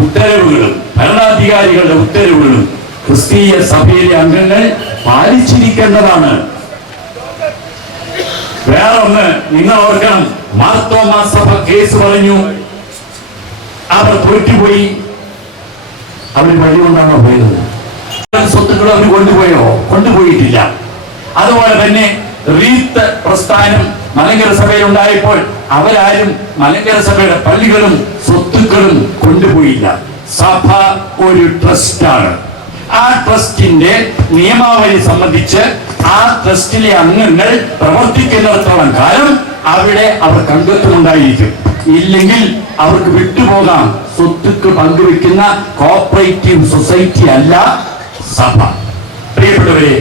ഉത്തരവുകളും ഭരണാധികാരികളുടെ ഉത്തരവുകളും ക്രിസ്തീയ സഭയിലെ അംഗങ്ങൾ പാലിച്ചിരിക്കേണ്ടതാണ്. വേറൊന്ന് നിങ്ങൾ ഓർക്കണം, മാർത്തോമാ സഭ കേസ് പറഞ്ഞു, അവർ തോറ്റുപോയി. അവർ വഴികൊണ്ടാണോ പോയത്? സ്വത്തുക്കൾ അവർ കൊണ്ടുപോയോ? കൊണ്ടുപോയിട്ടില്ല. അതുപോലെ തന്നെ റീത്ത് പ്രസ്ഥാനം മലങ്കര സഭയിൽ ഉണ്ടായപ്പോൾ അവരാരും മലങ്കര സഭയുടെ പള്ളികളും സ്വത്തുക്കളും കൊണ്ടുപോയില്ല. സഭ ഒരു ട്രസ്റ്റാണ്. ആ ട്രസ്റ്റിന്റെ നിയമാവലി സംബന്ധിച്ച് ആ ട്രസ്റ്റിലെ അംഗങ്ങൾ പ്രവർത്തിക്കുന്നിടത്തോളം കാലം അവിടെ അവർക്ക് അംഗത്വമുണ്ടായിരിക്കും. ഇല്ലെങ്കിൽ അവർക്ക് വിട്ടുപോകാം. സ്വത്തുക്ക് പങ്കുവെക്കുന്ന കോപ്പറേറ്റീവ് സൊസൈറ്റി അല്ല സഭ. പ്രിയപ്പെട്ടവരെ,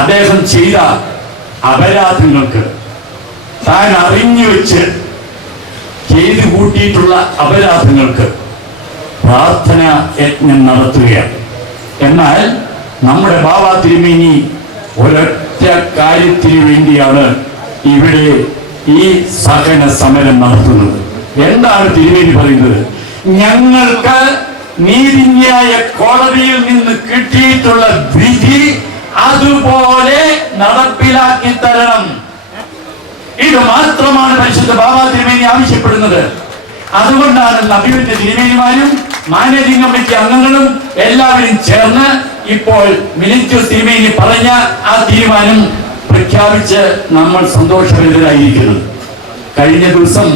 അദ്ദേഹം ചെയ്ത അപരാധങ്ങൾക്ക്, താൻ അറിഞ്ഞു വെച്ച് ചെയ്തു കൂട്ടിയിട്ടുള്ള അപരാധങ്ങൾക്ക് പ്രാർത്ഥന യജ്ഞം നടത്തുകയാണ്. എന്നാൽ നമ്മുടെ ബാബ തിരുമേനി ഒരൊറ്റ കാര്യത്തിന് വേണ്ടിയാണ് ഇവിടെ ഈ സഹന സമരം നടത്തുന്നത്. എന്താണ് തിരുമേനി പറയുന്നത്? ഞങ്ങൾക്ക് നീതിന്യായ കോടതിയിൽ നിന്ന് കിട്ടിയിട്ടുള്ള വിധി അതുപോലെ നടപ്പിലാക്കി തരണം. ഇത് മാത്രമാണ് പരിശുദ്ധ ബാബ തിരുമേനി ആവശ്യപ്പെടുന്നത്. അതുകൊണ്ടാണ് നബിയുടെ തിരുമേനിമാരും മാനേജിംഗ് കമ്മിറ്റി അംഗങ്ങളും എല്ലാവരും ചേർന്ന് ഇപ്പോൾ മിനിസ്റ്റർ തിരുമേനി പറഞ്ഞ ആ തീരുമാനം പ്രഖ്യാപിച്ച് നമ്മൾ സന്തോഷഭരിതരായിരിക്കുന്നത്. കഴിഞ്ഞ ദിവസം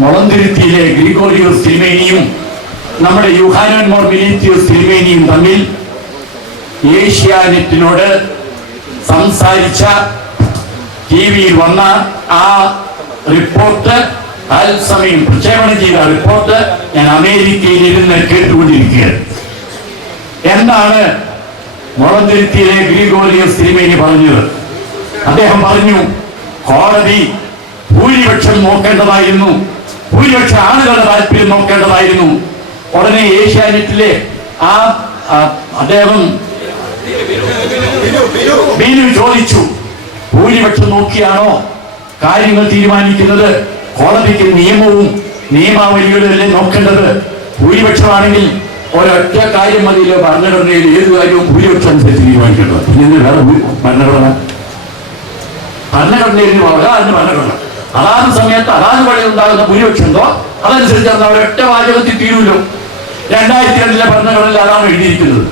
മുളന്തുരുത്തിയിലെ ഗ്രിഗോറിയോസ് തിരുമേനിയും നമ്മുടെ യൂഹാനോൻ മോർ മിനിത്യോസ് തിരുമേനിയും തമ്മിൽ ഏഷ്യാനെറ്റിനോട് സംസാരിച്ച ടിവിയിൽ വന്ന ആ റിപ്പോർട്ട്, തത്സമയം പ്രക്ഷേപണം ചെയ്ത റിപ്പോർട്ട് ഞാൻ അമേരിക്കയിൽ ഇരുന്ന് കേട്ടുകൊണ്ടിരിക്കുകയാണ്. എന്താണ് മുളന്തുരുത്തിയിലെ ഗ്രിഗോറിയോസ് തിരുമേനി പറഞ്ഞത്? അദ്ദേഹം പറഞ്ഞു, കോടതി ഭൂരിപക്ഷം നോക്കേണ്ടതായിരുന്നു, ഭൂരിപക്ഷ ആളുകളുടെ താല്പര്യം നോക്കേണ്ടതായിരുന്നു. ഉടനെ ഏഷ്യാനെറ്റിലെ ആ അദ്ദേഹം ബീനു ചോദിച്ചു, ഭൂരിപക്ഷം നോക്കിയാണോ കാര്യങ്ങൾ തീരുമാനിക്കുന്നത്? കോടതിക്ക് നിയമവും നിയമാവലികളും അല്ലേ നോക്കേണ്ടത്? ഭൂരിപക്ഷമാണെങ്കിൽ ഒരൊറ്റ കാര്യം മതിയില്ലോ, ഭരണഘടനയിൽ ഏത് കാര്യവും ഭൂരിപക്ഷം അനുസരിച്ച് തീരുമാനിക്കേണ്ടത്. പിന്നെ വേറെ ഭരണഘടനയിൽ അതാണ് ഭരണഘടന. അതാത് സമയത്ത് അതാത് വഴി ഉണ്ടാകുന്ന ഭൂരിപക്ഷം എന്തോ അതനുസരിച്ച് അത് ഒരൊറ്റ വാചകത്തിൽ തീരുമല്ലോ. 2002 ഭരണഘടനയിൽ അതാണ് എഴുതിയിരിക്കുന്നത്.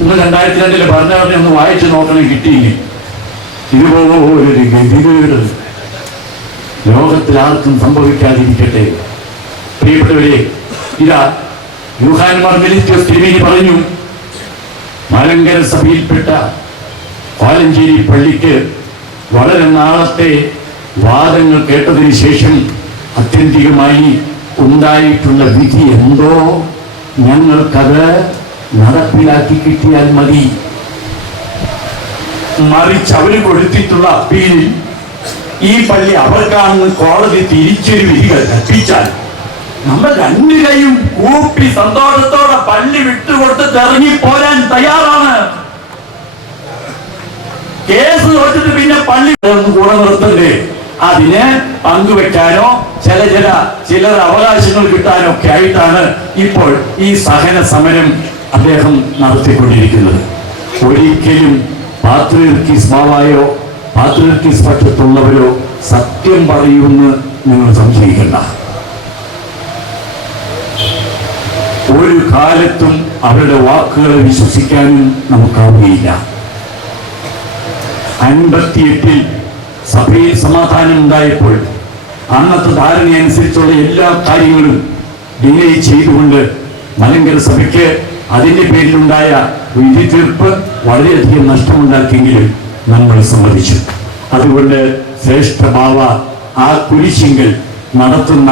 ഇന്ന് 2002 ഭരണഘടന ഒന്ന് വായിച്ചു നോക്കണം, കിട്ടിയില്ലേ? ഇതുപോലൊരു ഗതികേട് ലോകത്തിൽ ആർക്കും സംഭവിക്കാതിരിക്കട്ടെ. പ്രിയപ്പെട്ടവരെ, ഇതാ യൂഹാനോൻ മോർ മിനിത്യോസ് തിരുമേനി പറഞ്ഞു, മലങ്കര സഭയിൽപ്പെട്ട കോലഞ്ചേരി പള്ളിക്ക് വളരെ നാളത്തെ വാദങ്ങൾ കേട്ടതിന് ശേഷം ആത്യന്തികമായി ഉണ്ടായിട്ടുള്ള വിധി എന്തോ, ഞങ്ങൾക്കത് നടപ്പിലാക്കി കിട്ടിയാൽ മതി. മറിച്ച് അവര് കൊടുത്തിട്ടുള്ള അപ്പീലിൽ ഈ പള്ളി അവർക്കാണെന്ന് കോടതി തിരിച്ചൊരു വിധി കൽപ്പിച്ചാൽ നമ്മൾ രണ്ടു കൈയും കൂപ്പി സന്തോഷത്തോടെ പള്ളി വിട്ടുകൊടുത്ത് ഇറങ്ങി പോരാൻ തയ്യാറാണ്. കേസ് തോറ്റിട്ട് പിന്നെ പള്ളി കൂടെ നിർത്തണ്ടേ? അതിന് പങ്കുവെക്കാനോ ചിലർ അവകാശങ്ങൾ കിട്ടാനോ ഒക്കെ ആയിട്ടാണ് ഇപ്പോൾ ഈ സഹന സമരം അദ്ദേഹം നടത്തിക്കൊണ്ടിരിക്കുന്നത്. ഒരിക്കലും പാത്രിയർക്കീസ് ബാവായോ പാത്രിയർക്കീസ് പക്ഷത്തുള്ളവരോ സത്യം പറയുമെന്ന് നിങ്ങൾ സംശയിക്കണ്ട. ഒരു കാലത്തും അവരുടെ വാക്കുകളെ വിശ്വസിക്കാനും നമുക്കാവുകയില്ല. 58 സഭയിൽ സമാധാനം ഉണ്ടായപ്പോൾ അന്നത്തെ ധാരണയനുസരിച്ചുള്ള എല്ലാ കാര്യങ്ങളും ഡിലേ ചെയ്തുകൊണ്ട് മലങ്കര സഭയ്ക്ക് അതിന്റെ പേരിലുണ്ടായ വിധി തീർപ്പ് വളരെയധികം നഷ്ടമുണ്ടാക്കിയെങ്കിലും നമ്മൾ സമ്മതിച്ചു. അതുകൊണ്ട് ശ്രേഷ്ഠ ബാവ ആ കുരിശിങ്കൽ നടത്തുന്ന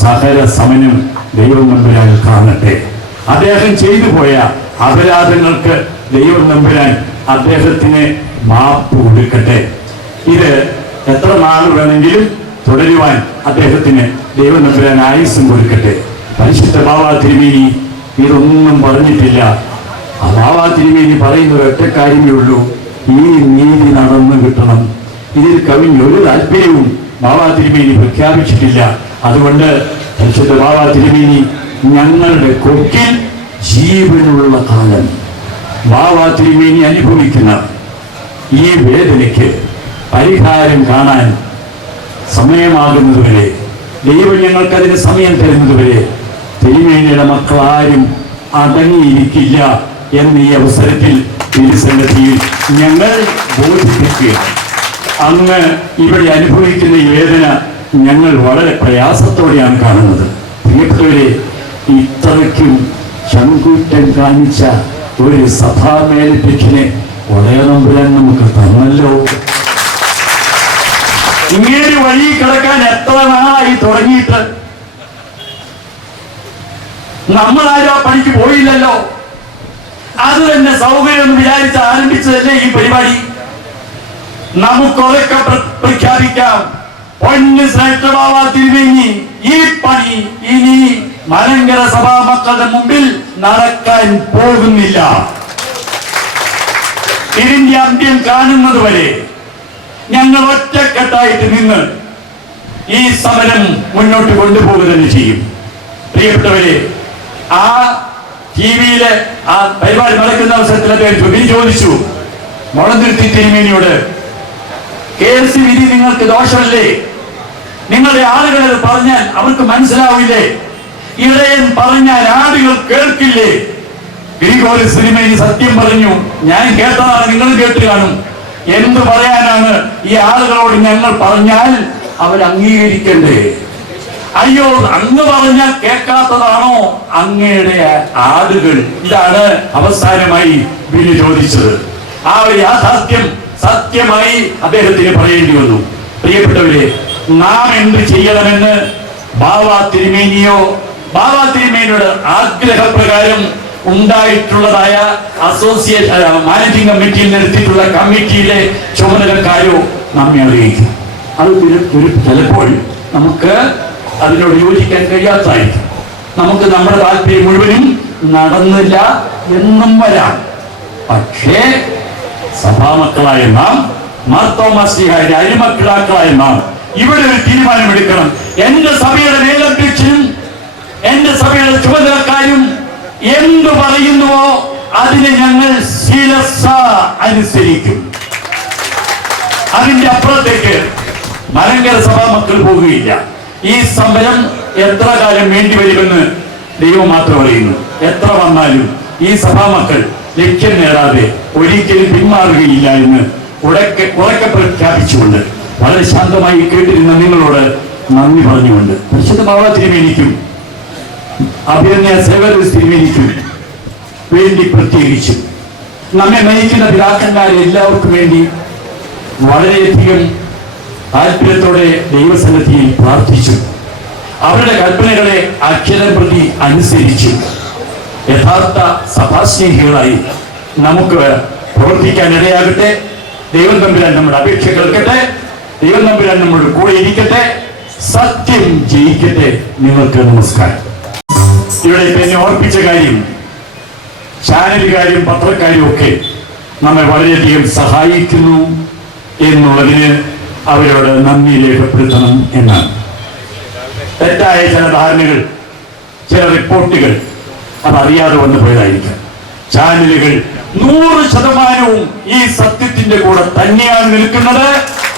സഹന സമരം ദൈവം നമ്പുരാൻ കാണട്ടെ. അദ്ദേഹം ചെയ്തു പോയ അപരാധങ്ങൾക്ക് ദൈവം നമ്പുരാൻ അദ്ദേഹത്തിന് മാപ്പ് കൊടുക്കട്ടെ. ഇത് എത്ര നാൾ വേണമെങ്കിലും തുടരുവാൻ അദ്ദേഹത്തിന് ദൈവം നമ്പുരാൻ ആയുസ്സും കൊടുക്കട്ടെ. പരിശുദ്ധ ബാവ തിരുമേനി ഇതൊന്നും പറഞ്ഞിട്ടില്ല. ആ ബാവ തിരുമേനി പറയുന്ന ഒറ്റ കാര്യമേ ഉള്ളൂ, ഈ നീതി നടന്നു കിട്ടണം. ഇതിൽ കവിഞ്ഞൊരു താല്പര്യവും ബാവ തിരുമേനി പ്രഖ്യാപിച്ചിട്ടില്ല. അതുകൊണ്ട് പരിശുദ്ധ ബാവ തിരുമേനി ഞങ്ങളുടെ കൊക്കിൽ ജീവനുള്ള കാലം ബാവ തിരുമേനി അനുഭവിക്കുന്ന ഈ വേദനയ്ക്ക് പരിഹാരം കാണാൻ സമയമാകുന്നതുവരെ, ദൈവം ഞങ്ങൾക്കതിന് സമയം തരുന്നതുവരെ തിരുമേനിയുടെ മക്കളാരും അടങ്ങിയിരിക്കില്ല എന്ന് ഈ അവസരത്തിൽ തിരുസന്നിധിയിൽ ഞങ്ങൾ ബോധിപ്പിക്കുകയാണ്. അങ്ങ് ഇവിടെ അനുഭവിക്കുന്ന ഈ വേദന ഞങ്ങൾ വളരെ പ്രയാസത്തോടെയാണ് കാണുന്നത്. പ്രിയപ്പെട്ടവരെ, ഇത്രയ്ക്കും ചങ്കൂറ്റം കാണിച്ച ഒരു സഭാ മേലധ്യക്ഷനെ ഉടയനമ്പുരാൻ നമുക്ക് തന്നല്ലോ. ഇങ്ങനെ വഴി കിടക്കാൻ എത്ര നാളായി തുടങ്ങിയിട്ട്? നമ്മളാരും ആ പണിക്ക് പോയില്ലല്ലോ. അത് തന്നെ സൗകര്യം എന്ന് വിചാരിച്ച് ആരംഭിച്ചതല്ലേ ഈ പരിപാടി. നമുക്കൊക്കെ പ്രഖ്യാപിക്കാം, പൊന്നു ശ്രേഷ്ഠബാവ തിരുമേനി ഈ പണി ഇനി മലങ്കര സഭാ മക്കളുടെ മുമ്പിൽ നടക്കാൻ പോകുന്നില്ല. ഇതിന്റെ അന്ത്യം കാണുന്നത് വരെ ഞങ്ങൾ ഒറ്റക്കെട്ടായിട്ട് നിന്ന് ഈ സമരം മുന്നോട്ട് കൊണ്ടുപോകുക തന്നെ ചെയ്യും. പ്രിയപ്പെട്ടവരെ, ആ ടിവിയിലെ ആ പരിപാടി നടക്കുന്ന അവസരത്തിൽ അദ്ദേഹം ചോദിച്ചു, മുളന്തിരുത്തി തിരുമേനിയോട്, KSC വിധി നിങ്ങൾക്ക് ദോഷമല്ലേ? നിങ്ങളുടെ ആളുകൾ പറഞ്ഞാൽ അവർക്ക് മനസ്സിലാവില്ലേ? ഇടയൻ പറഞ്ഞാൽ ആളുകൾ കേൾക്കില്ലേ? ഗ്രിഗോറിയോസ് തിരുമേനി സത്യം പറഞ്ഞു. ഞാൻ കേട്ടതാണ്, നിങ്ങൾ കേട്ട് കാണും. എന്ത് പറയാനാണ്? ഈ ആളുകളോട് ഞങ്ങൾ പറഞ്ഞാൽ അവർ അംഗീകരിക്കണ്ടേ? അയ്യോ, അങ്ങ് പറഞ്ഞാൽ കേൾക്കാത്തതാണോ അങ്ങയുടെ ആളുകൾ? ഇതാണ് അവസാനമായി ബില്ല് ചോദിച്ചത്. ആ ഒരു യാഥാർത്ഥ്യം സത്യമായി അദ്ദേഹത്തിന് പറയേണ്ടി വന്നു. പ്രിയപ്പെട്ടവരെ, നാം എന്ത് ചെയ്യണമെന്ന് ബാവാ തിരുമേനിയുടെ ആഗ്രഹപ്രകാരം ഉണ്ടായിട്ടുള്ളതായ അസോസിയേഷൻ മാനേജിംഗ് കമ്മിറ്റിയിൽ നിർത്തിയിട്ടുള്ള കമ്മിറ്റിയിലെ ചുമതലക്കാരോ നമ്മെ അറിയിക്കും. അത് ചിലപ്പോൾ നമുക്ക് അതിനോട് യോജിക്കാൻ കഴിയാത്തായിരിക്കും. നമുക്ക് നമ്മുടെ താല്പര്യം മുഴുവനും നടന്നില്ല എന്നും വരാം. പക്ഷേ സഭാമക്കളായ നാം, മാർത്തോമാശ്ലീഹായുടെ അരിമക്കളാക്കളായ നാം ഇവിടെ ഒരു തീരുമാനമെടുക്കണം. എന്റെ സഭയുടെ മേലധ്യക്ഷനും എന്റെ സഭയുടെ ചുമതലക്കാരും എന്തു പറയുന്നുവോ അതിനെ ഞങ്ങൾ ശിരസ അനുസരിക്കും. അതിന്റെ അപ്പുറത്തേക്ക് മലങ്കര സഭാ മക്കൾ പോകുകയില്ല. ഈ സമരം എത്ര കാലം വേണ്ടിവരുമെന്ന് ദൈവം മാത്രം അറിയുന്നു. എത്ര വന്നാലും ഈ സഭാമക്കൾ ലക്ഷ്യം നേടാതെ ഒരിക്കലും പിന്മാറുകയില്ല എന്ന് ഉറക്കെ പ്രഖ്യാപിച്ചുകൊണ്ട് വളരെ ശാന്തമായി കേട്ടിരുന്ന നിങ്ങളോട് നന്ദി പറഞ്ഞുകൊണ്ട് പരിശുദ്ധ ബാവ തിരുമേനിക്കും അഭിനന്ദ സേവകർ തിരുമേനിക്കും വേണ്ടി പ്രത്യേകിച്ചും നമ്മെ നയിക്കുന്ന പിതാക്കന്മാരെ എല്ലാവർക്കും വേണ്ടി വളരെയധികം താല്പര്യത്തോടെ ദൈവസന്നിധിയിൽ പ്രാർത്ഥിച്ചു. അവരുടെ കൽപ്പനകളെ അക്ഷരം പ്രതി അനുസരിച്ചു യഥാർത്ഥ സഭാസ്നേഹികളായി നമുക്ക് പ്രവർത്തിക്കാൻ ഇടയാകട്ടെ. ദൈവം തമ്പുരാൻ നമ്മുടെ അപേക്ഷ കേൾക്കട്ടെ. ദൈവം തമ്പുരാൻ നമ്മുടെ കൂടെ ഇരിക്കട്ടെ. സത്യം ജയിക്കട്ടെ. നിങ്ങൾക്ക് നമസ്കാരം. ഇവിടെ എന്നെ ഓർപ്പിച്ച കാര്യം, ചാനലുകാരും പത്രക്കാരും ഒക്കെ നമ്മെ വളരെയധികം സഹായിക്കുന്നു എന്നുള്ളതിന് അവരോട് നന്ദി രേഖപ്പെടുത്തണം എന്നാണ്. തെറ്റായ ചില ധാരണകൾ, ചില റിപ്പോർട്ടുകൾ അതറിയാതെ വന്നു പോയതായിരിക്കാം. ചാനലുകൾ 100% ഈ സത്യത്തിന്റെ കൂടെ തന്നെയാണ് നിൽക്കുന്നത്.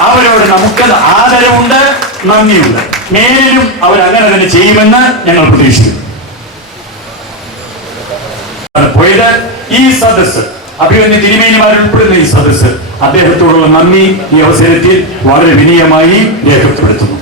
അവരോട് നമുക്ക് ആദരവുണ്ട്, നന്ദിയുണ്ട്. മേലിലും അവരങ്ങനെ തന്നെ ചെയ്യുമെന്ന് ഞങ്ങൾ പ്രതീക്ഷിക്കുന്നു. പോയത് ഈ സദസ്സ്, അഭിമന്യ തിരുമേനിമാർ ഉൾപ്പെടുന്ന ഈ സദസ്സ്, അദ്ദേഹത്തോടുള്ള നന്ദി ഈ അവസരത്തിൽ വളരെ വിനയമായി രേഖപ്പെടുത്തുന്നു.